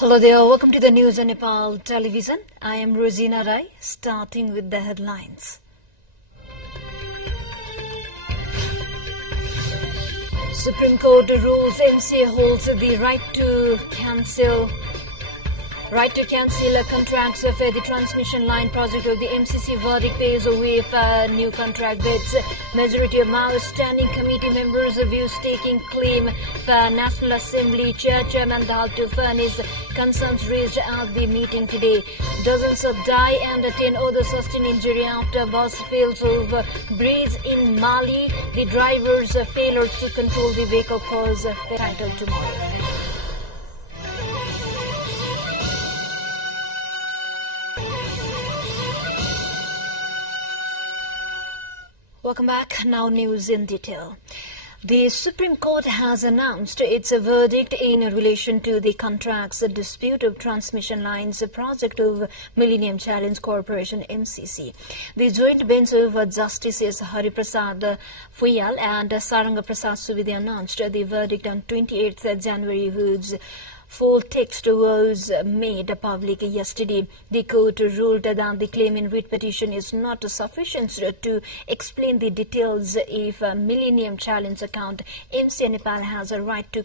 Hello there, welcome to the news on Nepal television. I am Rosina Rai, starting with the headlines. Supreme Court rules MCA holds the right to cancel contracts for the transmission line project of the MCC. Verdict pays away for new contract bids. Majority of Maoist Standing Committee members views taking claim for National Assembly Chairman Dal to furnish concerns raised at the meeting today. Dozens of die and 10 others sustain injury after bus fails over bridge in Mali. The driver's failure to control the vehicle cause fatal tomorrow. Welcome back. Now news in detail. The Supreme Court has announced its verdict in relation to the contracts dispute of transmission lines project of Millennium Challenge Corporation MCC. The joint bench of Justices Hari Prasad Fuyal and Saranga Prasad Subide announced the verdict on 28th January, whose full text was made public yesterday. The court ruled that the claim in writ petition is not sufficient to explain the details if a Millennium Challenge account. MCA Nepal has a right to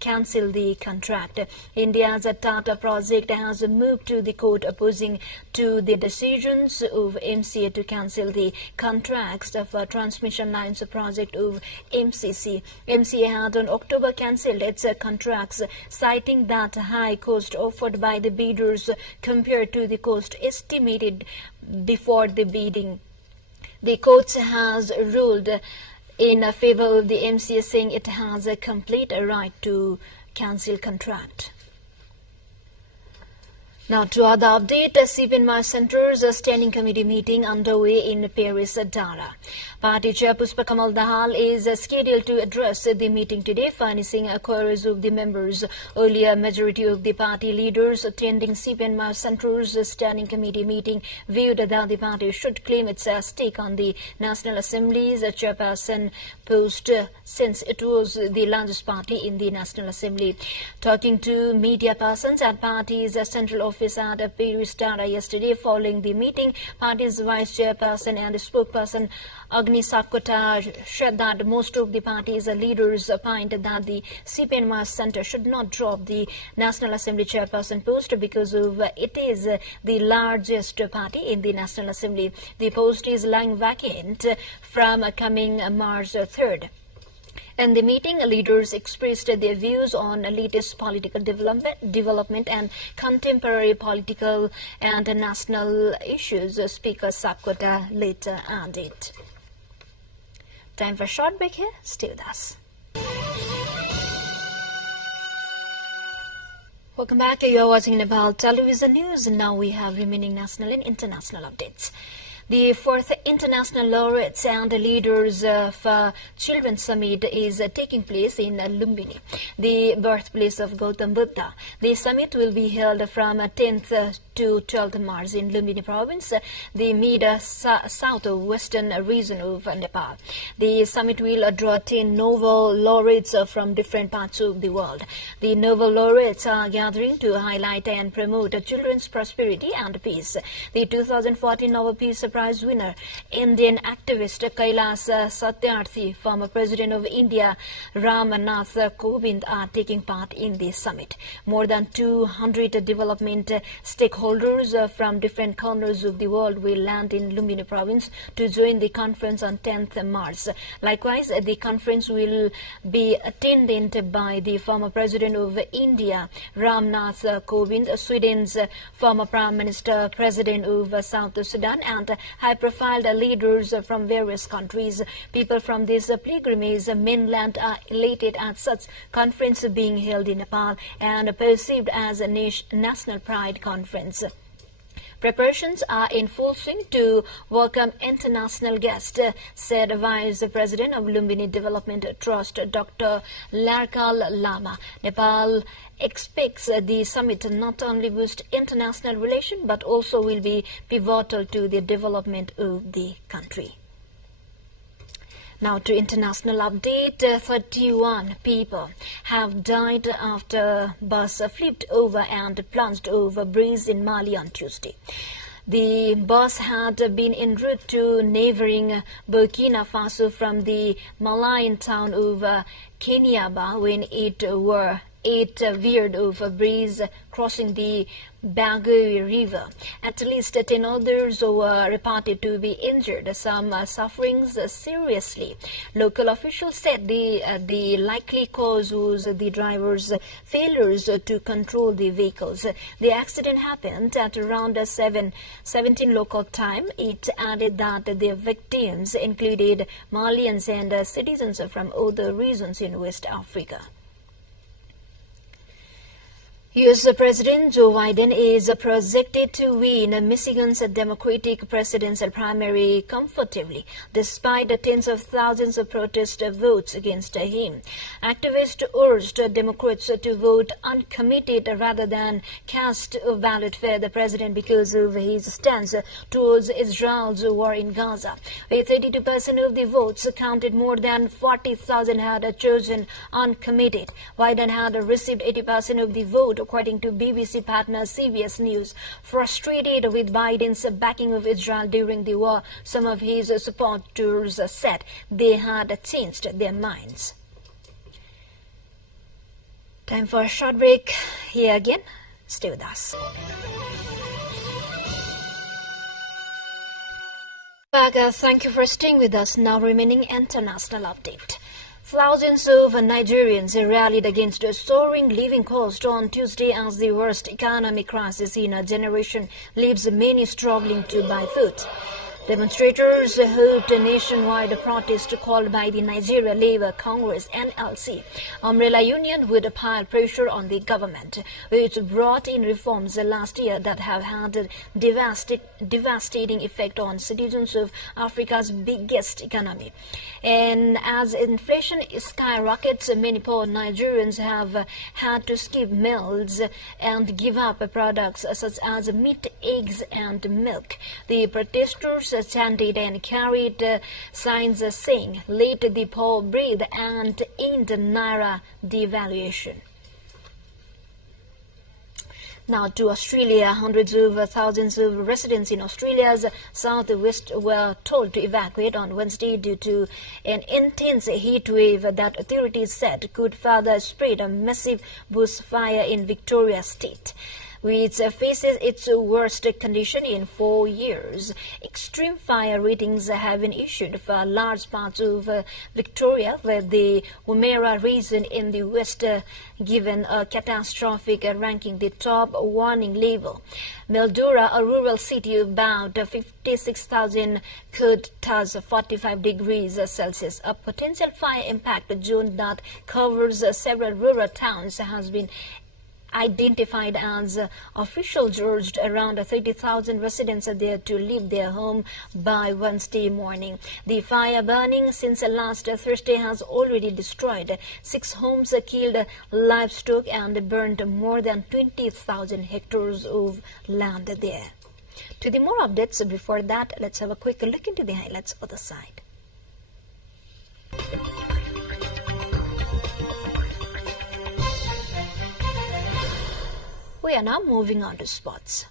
cancel the contract. India's Tata project has moved to the court opposing to the decisions of MCA to cancel the contracts of a transmission lines project of MCC. MCA had on October cancelled its contracts, citing that high cost offered by the bidders compared to the cost estimated before the bidding. The court has ruled in favor of the MCA, saying it has a complete right to cancel contract. Now to other update, CPNMA Centre's Standing Committee meeting underway in Paris, Dara. Party Chair Puspa Kamal Dahal is scheduled to address the meeting today, furnishing a chorus of the members. Earlier, majority of the party leaders attending CPNMA Centre's Standing Committee meeting viewed that the party should claim its stake on the National Assembly's chairperson post, since it was the largest party in the National Assembly. Talking to media persons at party's central office at Paris, Dara yesterday following the meeting, party's vice chairperson and spokesperson Agni Satkota said that most of the party's leaders opined that the CPNMA Centre should not drop the National Assembly chairperson post because of it is the largest party in the National Assembly. The post is lying vacant from coming March 3rd. In the meeting, leaders expressed their views on latest political development and contemporary political and national issues, Speaker Satkota later added. Time for a short break here. Stay with us. Welcome back. You are watching Nepal Television News. Now we have remaining national and international updates. The 4th International Laureates and Leaders of Children's Summit is taking place in Lumbini, the birthplace of Gautam Buddha. The summit will be held from 10th to 12th March in Lumbini province, the mid-southwestern region of Nepal. The summit will draw 10 Nobel laureates from different parts of the world. The Nobel laureates are gathering to highlight and promote children's prosperity and peace. The 2014 Nobel Peace Prize winner, Indian activist Kailash Satyarthi, former President of India Ram Nath Kovind are taking part in the summit. More than 200 development stakeholders from different corners of the world will land in Lumbini province to join the conference on 10th March. Likewise, the conference will be attended by the former President of India Ram Nath Kovind, Sweden's former Prime Minister, President of South Sudan, and high-profile leaders from various countries. People from this pilgrimage mainland are elated at such conference being held in Nepal and perceived as a national pride conference. Preparations are in full swing to welcome international guests, said Vice President of Lumbini Development Trust, Dr. Larkal Lama. Nepal expects the summit not only boost international relations but also will be pivotal to the development of the country. Now to international update, 31 people have died after bus flipped over and plunged over bridge in Mali on Tuesday. The bus had been en route to neighboring Burkina Faso from the Malayan town of Kenyaba when it veered over bridge crossing the Bagui River. At least 10 others were reported to be injured, some suffering seriously. Local officials said the likely cause was the driver's failures to control the vehicles. The accident happened at around 17 local time. It added that the victims included Malians and citizens from other regions in West Africa. U.S. President Joe Biden is projected to win Michigan's Democratic presidential primary comfortably, despite tens of thousands of protest votes against him. Activists urged Democrats to vote uncommitted rather than cast a ballot for the president because of his stance towards Israel's war in Gaza. With 82% of the votes counted, more than 40,000 had chosen uncommitted. Biden had received 80% of the vote, according to BBC partner CBS News. Frustrated with Biden's backing of Israel during the war, some of his supporters said they had changed their minds. Time for a short break. Here again, stay with us. Thank you for staying with us. Now remaining international update. Thousands of Nigerians rallied against a soaring living cost on Tuesday as the worst economic crisis in a generation leaves many struggling to buy food. Demonstrators held a nationwide protest called by the Nigeria Labour Congress (NLC). Umbrella Union would pile pressure on the government, which brought in reforms last year that have had a devastating effect on citizens of Africa's biggest economy. And as inflation skyrockets, many poor Nigerians have had to skip meals and give up products such as meat, eggs, and milk. The protesters chanted and carried signs saying, "Let the poor breathe" and "End Naira devaluation." Now to Australia, hundreds of thousands of residents in Australia's southwest were told to evacuate on Wednesday due to an intense heat wave that authorities said could further spread a massive bushfire in Victoria State, which faces its worst condition in 4 years. Extreme fire ratings have been issued for large parts of Victoria, with the Woomera region in the west given a catastrophic ranking, the top warning level. Mildura, a rural city of about 56,000, could touch 45 degrees Celsius. A potential fire impact zone that covers several rural towns has been identified as officials urged around 30,000 residents there to leave their home by Wednesday morning. The fire burning since last Thursday has already destroyed 6 homes, killed livestock, and burned more than 20,000 hectares of land there. To the more updates, before that, let's have a quick look into the highlights of the side. We are now moving on to sports.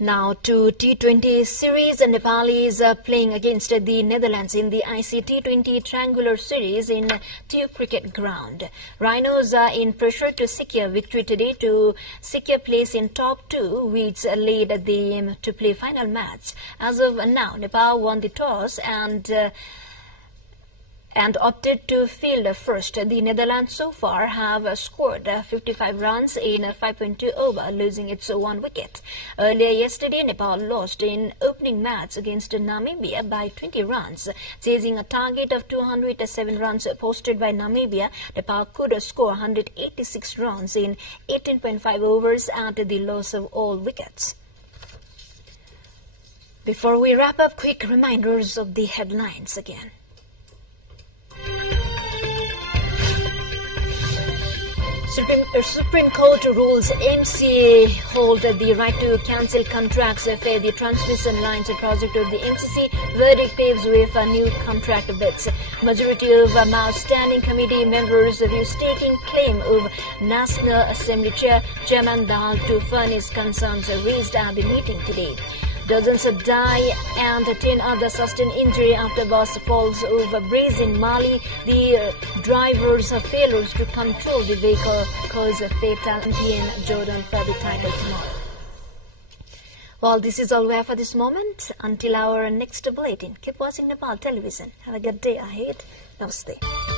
Now to T20 series, Nepal is playing against the Netherlands in the IC-T20 Triangular Series in Tube Cricket Ground. Rhinos are in pressure to secure victory today to secure place in top 2, which led them to play final match. As of now, Nepal won the toss and opted to field first. The Netherlands so far have scored 55 runs in 5.2 over, losing its 1 wicket. Earlier yesterday, Nepal lost in opening match against Namibia by 20 runs. Chasing a target of 207 runs posted by Namibia, Nepal could score 186 runs in 18.5 overs at the loss of all wickets. Before we wrap up, quick reminders of the headlines again. Supreme Court rules MCA hold the right to cancel contracts for the transmission lines project of the MCC. Verdict paves way for new contract bids. Majority of Mao Standing Committee members views taking claim of National Assembly Chairman Dal to furnish concerns raised at the meeting today. Dozens die and 10 others sustain injury after bus falls over bridge in Mali. The driver's failures to control the vehicle cause a fatality in Jordan for the title tomorrow. Well, this is all we have for this moment. Until our next bulletin, keep watching Nepal television. Have a good day ahead. Namaste.